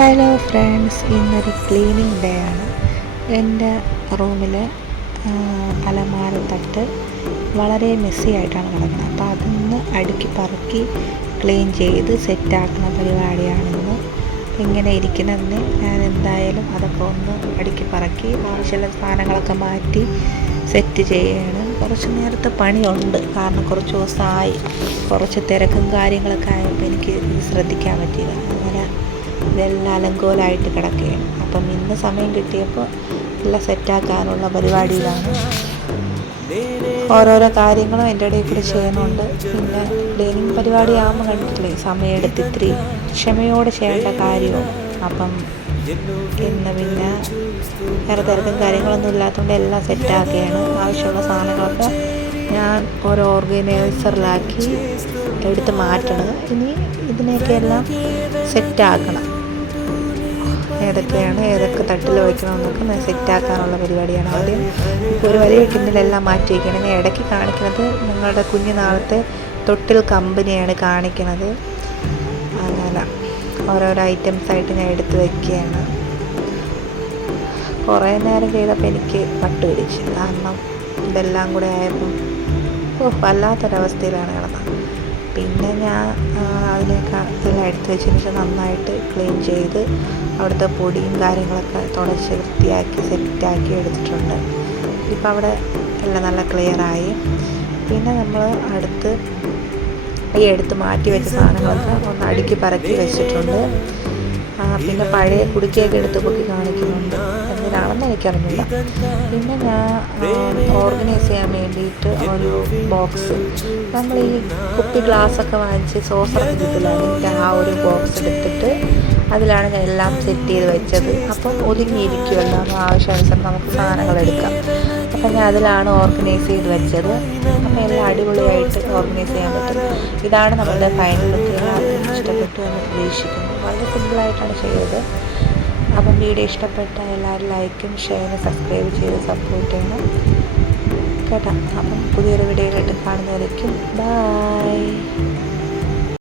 Hello friends, ഇന്നൊരു cleaning day ആണ്. എൻ്റെ റൂമിൽ അലമാര തട്ട് വളരെ മെസ്സി ആയിട്ടാണ് കിടക്കുന്നത്. അപ്പോൾ അതൊന്ന് അടുക്കി പറക്കി ക്ലീൻ ചെയ്ത് സെറ്റാക്കുന്ന പരിപാടിയാണെന്ന്. ഇങ്ങനെ ഇരിക്കുന്നതിന് ഞാൻ എന്തായാലും അതൊക്കെ ഒന്ന് അടുക്കി പറക്കി ആവശ്യമുള്ള സാധനങ്ങളൊക്കെ മാറ്റി സെറ്റ് ചെയ്യുകയാണ്. കുറച്ച് നേരത്തെ പണിയുണ്ട്, കാരണം കുറച്ച് ദിവസമായി കുറച്ച് തിരക്കും കാര്യങ്ങളൊക്കെ ആയപ്പോൾ എനിക്ക് ഇത് ശ്രദ്ധിക്കാൻ പറ്റിയില്ല. അങ്ങനെ ഇതെല്ലാം അലങ്കോലമായിട്ട് കിടക്കുകയാണ്. അപ്പം ഇന്ന് സമയം കിട്ടിയപ്പോൾ എല്ലാം സെറ്റാക്കാനുള്ള പരിപാടിയിലാണ്. ഓരോരോ കാര്യങ്ങളും എൻ്റെ ഇടയിൽ കൂടി ചെയ്യുന്നുണ്ട്. പിന്നെ ക്ലീനിങ് പരിപാടിയാകുമ്പോൾ കണ്ടിട്ടില്ലേ, സമയമെടുത്ത് ഇത്തിരി ക്ഷമയോടെ ചെയ്യേണ്ട കാര്യവും. അപ്പം ഇന്ന് പിന്നെ വേറെ തിരക്കും കാര്യങ്ങളൊന്നും ഇല്ലാത്തതുകൊണ്ട് എല്ലാം സെറ്റാക്കുകയാണ്. ആവശ്യമുള്ള സാധനങ്ങളൊക്കെ ഞാൻ ഓരോ ഓർഗനൈസറിലാക്കി എടുത്ത് മാറ്റണം. ഇനി ഇതിനെയൊക്കെ എല്ലാം സെറ്റാക്കണം. ഏതൊക്കെ തട്ടിൽ വയ്ക്കണമെന്നൊക്കെ സെറ്റാക്കാനുള്ള പരിപാടിയാണ്. ആദ്യം ഇപ്പോൾ ഒരു വലിയ ടിന്നിലെല്ലാം മാറ്റി വയ്ക്കണം. ഞാൻ ഇടയ്ക്ക് കാണിക്കുന്നത് ഞങ്ങളുടെ കുഞ്ഞുനാളത്തെ തൊട്ടിൽ കമ്പനിയാണ് കാണിക്കുന്നത്. അങ്ങനെ ഓരോരോ ഐറ്റംസായിട്ട് ഞാൻ എടുത്ത് വയ്ക്കുകയാണ്. കുറേ നേരം ചെയ്തപ്പോൾ എനിക്ക് പട്ട് പിടിച്ചു, കാരണം ഇതെല്ലാം കൂടെ ആയപ്പോൾ വല്ലാത്തൊരവസ്ഥയിലാണ് കിടന്നത്. പിന്നെ ഞാൻ അതിനൊക്കെ എല്ലാം എടുത്ത് വെച്ചതിന് ശേഷം നന്നായിട്ട് ക്ലീൻ ചെയ്ത് അവിടുത്തെ പൊടിയും കാര്യങ്ങളൊക്കെ തുടച്ച് വൃത്തിയാക്കി സെറ്റാക്കി എടുത്തിട്ടുണ്ട്. ഇപ്പം അവിടെ എല്ലാം നല്ല ക്ലിയറായി. പിന്നെ നമ്മൾ എടുത്ത് മാറ്റി വെച്ച സാധനങ്ങളൊക്കെ ഒന്ന് അടുക്കി പറക്കി വെച്ചിട്ടുണ്ട്. പിന്നെ പഴയ കുടുക്കയൊക്കെ എടുത്ത് പൊക്കി കാണിക്കുന്നുണ്ട്, എന്തിനാണെന്ന് എനിക്കറിയില്ല. പിന്നെ ഞാൻ ഓർഗനൈസ് ചെയ്യാൻ വേണ്ടിയിട്ട് ഒരു ബോക്സ്, നമ്മൾ ഈ കുപ്പി ഗ്ലാസ്സൊക്കെ വാങ്ങിച്ച് സോസറൊക്കെ കിട്ടില്ല, അതിൻ്റെ ആ ഒരു ബോക്സ് എടുത്തിട്ട് അതിലാണ് ഞാൻ എല്ലാം സെറ്റ് ചെയ്ത് വെച്ചത്. അപ്പം ഒതുങ്ങിയിരിക്കുമല്ലോ, അപ്പോൾ ആവശ്യാനുസരണം നമുക്ക് സാധനങ്ങൾ എടുക്കാം. അപ്പം ഞാൻ അതിലാണ് ഓർഗനൈസ് ചെയ്ത് വെച്ചത്. അപ്പം എല്ലാം അടിപൊളിയായിട്ട് ഓർഗനൈസ് ചെയ്യാൻ പറ്റും. ഇതാണ് നമ്മുടെ ഫൈനൽ ലുക്ക്. എല്ലാവർക്കും ഇഷ്ടപ്പെട്ടു എന്ന് പ്രതീക്ഷിക്കുന്നു. വളരെ സിമ്പിളായിട്ടാണ് ചെയ്തത്. അപ്പം വീഡിയോ ഇഷ്ടപ്പെട്ട എല്ലാവരും ലൈക്കും ഷെയറും സബ്സ്ക്രൈബ് ചെയ്ത് സപ്പോർട്ട് ചെയ്യണം കേട്ടോ. അപ്പം പുതിയൊരു വീഡിയോയിലായിട്ട് കാണുന്നവരേക്കും ബൈ.